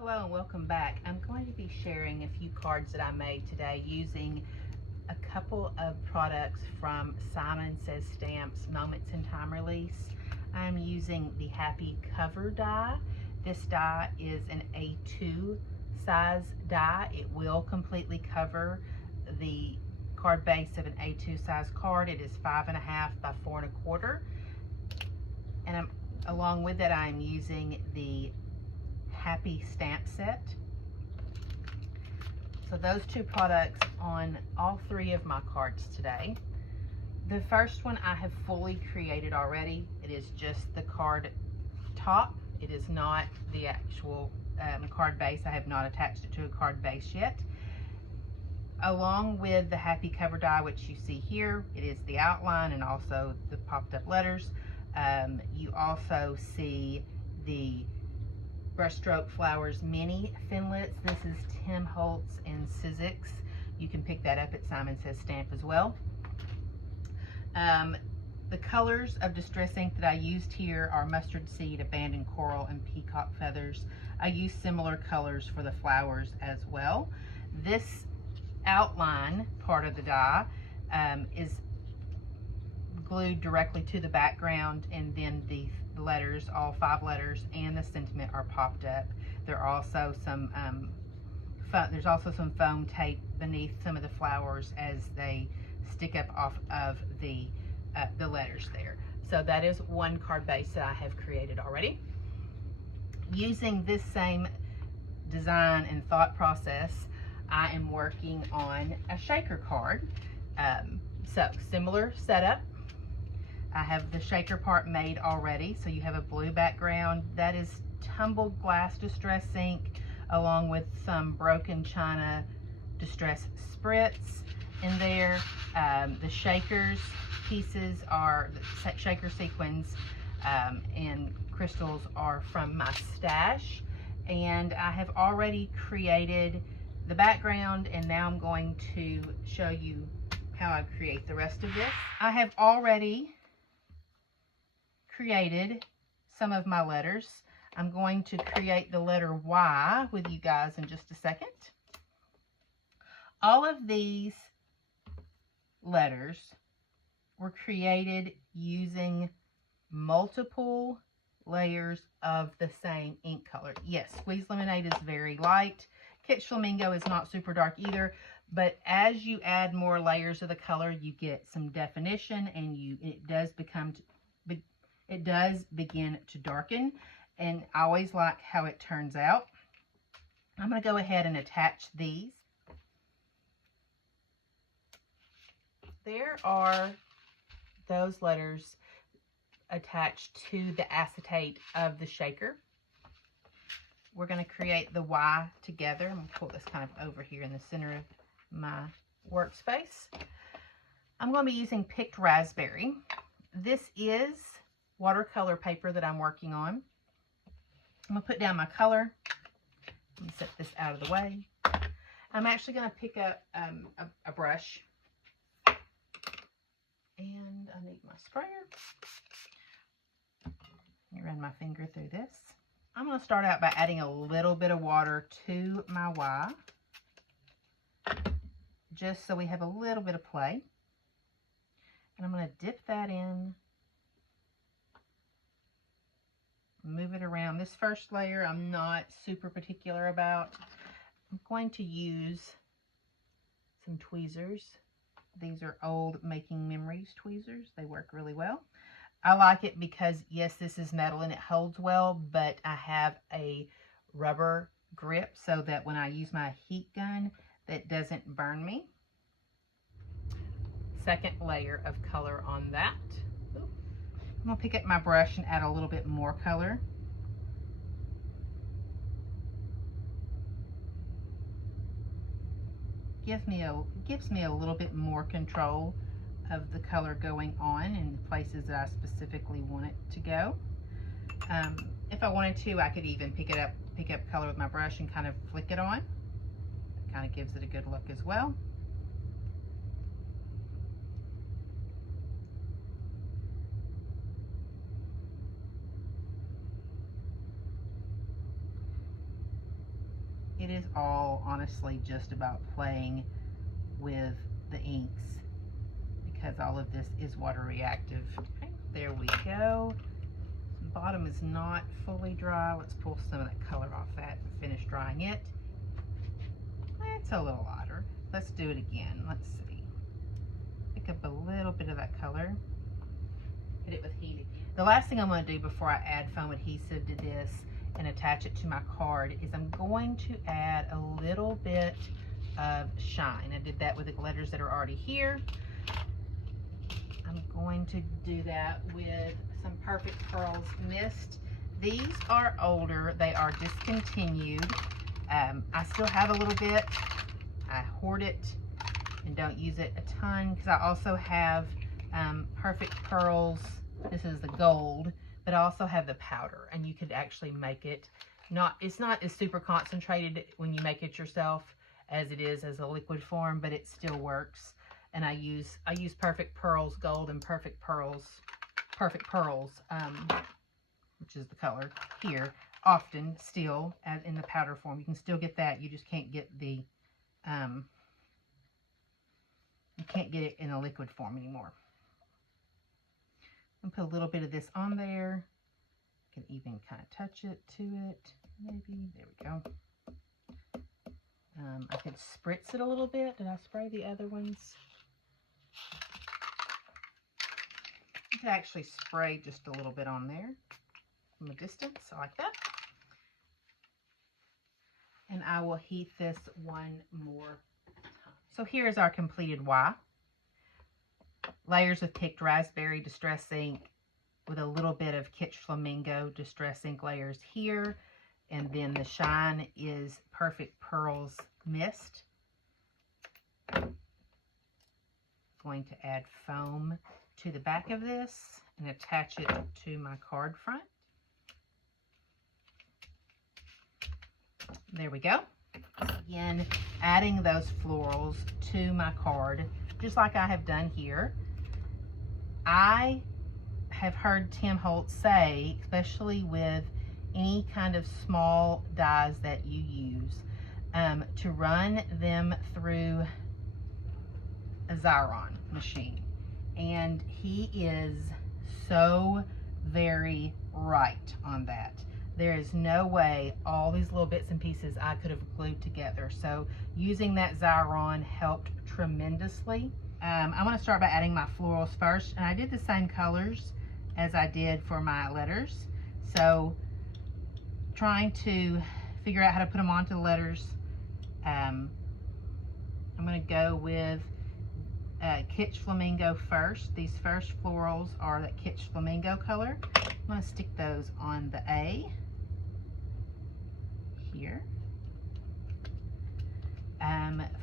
Hello and welcome back. I'm going to be sharing a few cards that I made today using a couple of products from Simon Says Stamps Moments in Time release. I'm using the Happy Cover die. This die is an A2 size die. It will completely cover the card base of an A2 size card. It is 5.5 by 4 1/4. And along with that, I'm using the Happy stamp set. So those two products on all three of my cards today. The first one I have fully created already. It is just the card top. It is not the actual card base. I have not attached it to a card base yet. Along with the Happy cover die, which you see here, it is the outline and also the popped up letters. You also see the Brushstrokes Flowers Mini Thinlits. This is Tim Holtz and Sizzix. You can pick that up at Simon Says Stamp as well. The colors of distress ink that I used here are Mustard Seed, Abandoned Coral, and Peacock Feathers. I used similar colors for the flowers as well. This outline part of the die is glued directly to the background, and then the letters, all 5 letters and the sentiment are popped up. There are also some there's also some foam tape beneath some of the flowers as they stick up off of the letters there. So that is one card base that I have created already. Using this same design and thought process, I am working on a shaker card. So similar setup. I have the shaker part made already, so you have a blue background. That is Tumbled Glass distress ink, along with some broken china distress spritz in there. The shakers pieces are, the shaker sequins and crystals are from my stash. And I have already created the background, and now I'm going to show you how I create the rest of this. I have already created some of my letters. I'm going to create the letter Y with you guys in just a second. All of these letters were created using multiple layers of the same ink color. Yes, Squeeze Lemonade is very light. Kitsch Flamingo is not super dark either, but as you add more layers of the color, you get some definition, and it does begin to darken, and I always like how it turns out. I'm going to go ahead and attach these. There are those letters attached to the acetate of the shaker. We're going to create the Y together. I'm going to pull this kind of over here in the center of my workspace. I'm going to be using Picked Raspberry. This is watercolor paper that I'm working on. I'm going to put down my color. Let me set this out of the way. I'm actually going to pick up a brush, and I need my sprayer. Let me run my finger through this. I'm going to start out by adding a little bit of water to my Y, just so we have a little bit of play. And I'm going to dip that in, move it around. This first layer I'm not super particular about. I'm going to use some tweezers. These are old Making Memories tweezers. They work really well. I like it because, yes, this is metal and it holds well, but I have a rubber grip so that when I use my heat gun, that doesn't burn me. Second layer of color on that. I'm going to pick up my brush and add a little bit more color. Gives me a little bit more control of the color going on in the places that I specifically want it to go. If I wanted to, I could even pick up color with my brush and kind of flick it on. It kind of gives it a good look as well. It is all honestly just about playing with the inks because all of this is water reactive. Okay, there we go. The bottom is not fully dry. Let's pull some of that color off that and finish drying it. It's a little lighter. Let's do it again. Let's see. Pick up a little bit of that color. Hit it with heat again. The last thing I'm going to do before I add foam adhesive to this and attach it to my card is I'm going to add a little bit of shine. I did that with the glitters that are already here. I'm going to do that with some Perfect Pearls Mist. These are older. They are discontinued. I still have a little bit. I hoard it and don't use it a ton because I also have Perfect Pearls. This is the gold, but I also have the powder, and you could actually make it. It's not as super concentrated when you make it yourself as it is as a liquid form, but it still works. And I use Perfect Pearls Gold and Perfect Pearls, which is the color here, often still as in the powder form. You can still get that. You just can't get the you can't get it in a liquid form anymore. I'm gonna put a little bit of this on there. I can even kind of touch it to it, maybe. There we go. I could spritz it a little bit. Did I spray the other ones? I could actually spray just a little bit on there from a distance, like that. And I will heat this one more time. So here's our completed Y. Layers of picked raspberry distress ink with a little bit of Kitsch Flamingo distress ink layers here. And then the shine is Perfect Pearls Mist. Going to add foam to the back of this and attach it to my card front. There we go. Again, adding those florals to my card, just like I have done here. I have heard Tim Holtz say, especially with any kind of small dies that you use, to run them through a Xyron machine. And he is so very right on that. There is no way all these little bits and pieces I could have glued together. So using that Xyron helped tremendously. I'm going to start by adding my florals first. And I did the same colors as I did for my letters. So trying to figure out how to put them onto the letters. I'm going to go with Kitsch Flamingo first. These first florals are that Kitsch Flamingo color. I'm going to stick those on the A here.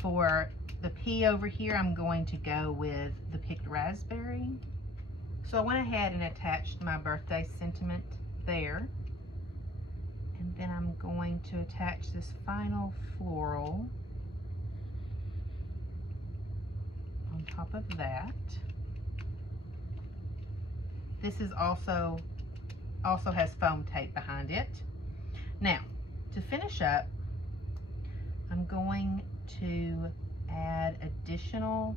For the P over here, I'm going to go with the picked raspberry. So I went ahead and attached my birthday sentiment there. And then I'm going to attach this final floral on top of that. This is also has foam tape behind it. Now, to finish up, I'm going to add additional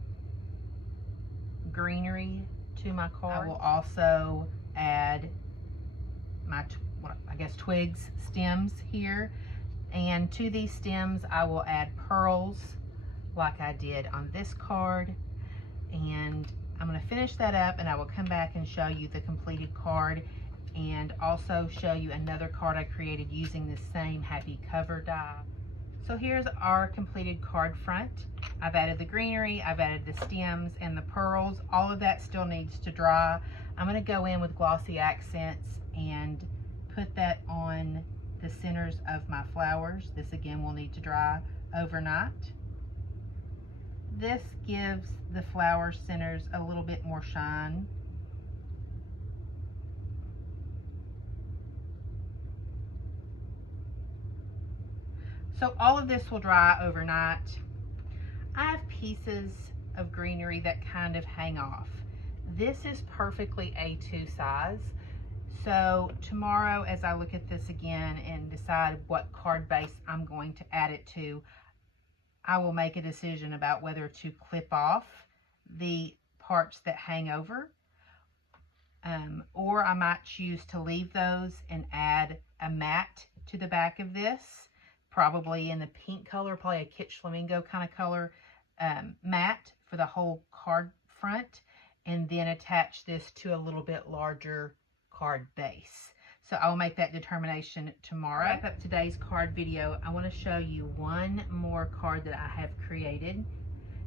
greenery to my card. I will also add my, I guess, twigs, stems here. And to these stems, I will add pearls like I did on this card. And I'm going to finish that up, and I will come back and show you the completed card and also show you another card I created using this same happy cover die. So here's our completed card front. I've added the greenery, I've added the stems and the pearls. All of that still needs to dry. I'm going to go in with glossy accents and put that on the centers of my flowers. This again will need to dry overnight. This gives the flower centers a little bit more shine. So all of this will dry overnight. I have pieces of greenery that kind of hang off. This is perfectly A2 size. So tomorrow, as I look at this again and decide what card base I'm going to add it to, I will make a decision about whether to clip off the parts that hang over, or I might choose to leave those and add a mat to the back of this, probably in the pink color, probably a Kitsch Flamingo kind of color mat for the whole card front, and then attach this to a little bit larger card base. So I'll make that determination tomorrow. To wrap up today's card video, I want to show you one more card that I have created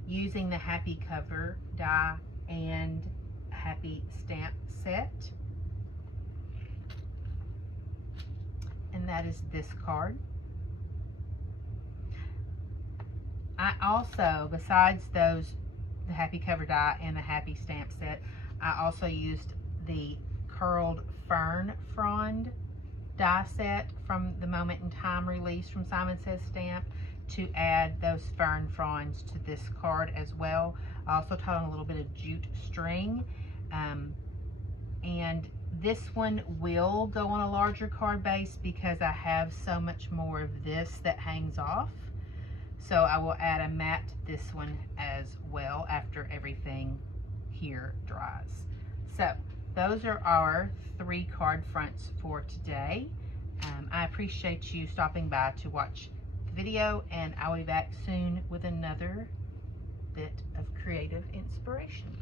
using the Happy Cover die and Happy Stamp set. And that is this card. I also, besides those, the Happy Cover die and the Happy Stamp set, I also used the curled Fern Frond die set from the Moment in Time release from Simon Says Stamp to add those Fern Fronds to this card as well. I also tied on a little bit of jute string, and this one will go on a larger card base because I have so much more of this that hangs off. So I will add a mat to this one as well after everything here dries. So those are our 3 card fronts for today. I appreciate you stopping by to watch the video, and I'll be back soon with another bit of creative inspiration.